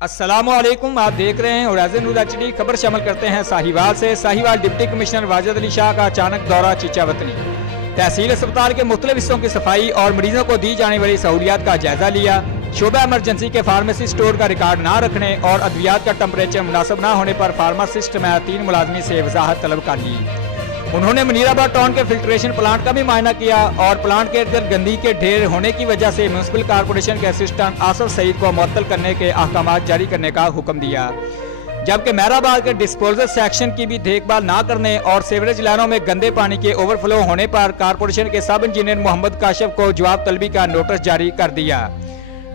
अस्सलामुअलैकुम, आप देख रहे हैं होराइज़न न्यूज़ HD। खबर शामिल करते हैं साहिवाल से। साहिवाल डिप्टी कमिश्नर वाजिद अली शाह का अचानक दौरा चीचावतनी। तहसील अस्पताल के मुख्तलिफ हिस्सों की सफाई और मरीजों को दी जाने वाली सहूलियात का जायजा लिया। शोबा इमरजेंसी के फार्मेसी स्टोर का रिकॉर्ड ना रखने और अद्वियात का टेम्परेचर मुनासिब ना होने पर फार्मासिस्ट में 3 मुलाजमी से वजाहत तलब कर ली। उन्होंने मुनीराबाद टाउन के फिल्ट्रेशन प्लांट का भी मुआयना किया और प्लांट के इर्द गंदगी के ढेर होने की वजह से म्यूनसिपल कॉर्पोरेशन के असिस्टेंट आसफ सईद को मुअत्तल करने के अहकाम जारी करने का हुक्म दिया। जबकि महराबाद के डिस्पोजल सेक्शन की भी देखभाल ना करने और सीवरेज लाइनों में गंदे पानी के ओवरफ्लो होने पर कॉर्पोरेशन के सब इंजीनियर मोहम्मद काशिफ को जवाब तलबी का नोटिस जारी कर दिया।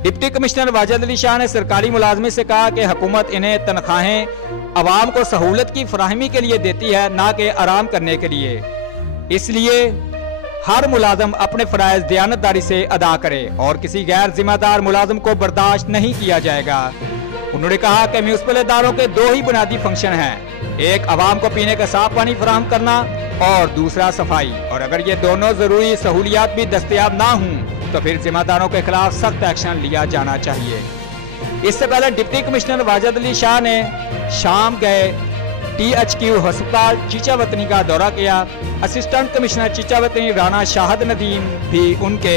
डिप्टी कमिश्नर वाजिद अली शाह ने सरकारी मुलाजमी से कहा कि हुकूमत इन्हें तनख्वाहें आवाम को सहूलत की फराहमी के लिए देती है, ना कि आराम करने के लिए। इसलिए हर मुलाजम अपने फराइज दयानतदारी से अदा करे और किसी गैर जिम्मेदार मुलाजम को बर्दाश्त नहीं किया जाएगा। उन्होंने कहा कि म्यूनसिपल इदारों के 2 ही बुनियादी फंक्शन हैं, एक आवाम को पीने का साफ पानी फराहम करना और दूसरा सफाई। और अगर ये दोनों जरूरी सहूलियात भी दस्तयाब ना हों तो फिर जिम्मेदारों के खिलाफ सख्त एक्शन लिया जाना चाहिए। इससे पहले डिप्टी कमिश्नर वाजिद अली शाह ने शाम गए THQ अस्पताल चीचावतनी का दौरा किया। असिस्टेंट कमिश्नर चीचावतनी राना शाहद नदीम भी उनके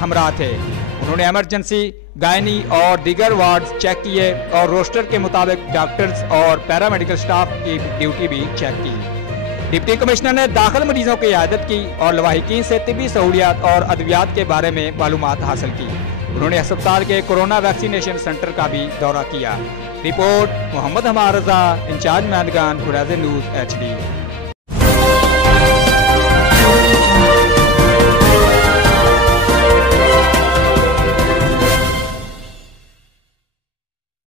हमरा थे। उन्होंने इमरजेंसी, गायनी और दीगर वार्ड चेक किए और रोस्टर के मुताबिक डॉक्टर्स और पैरामेडिकल स्टाफ की ड्यूटी भी चेक की। डिप्टी कमिश्नर ने दाखिल मरीजों की इयादत की और लवाहिकीन से तिब्बी सहूलियात और अद्वियात के बारे में मालूमात हासिल की। उन्होंने अस्पताल के कोरोना वैक्सीनेशन सेंटर का भी दौरा किया। रिपोर्ट मोहम्मद हमार रजा, इंचार्ज मैदगान, होराइज़न न्यूज़ HD।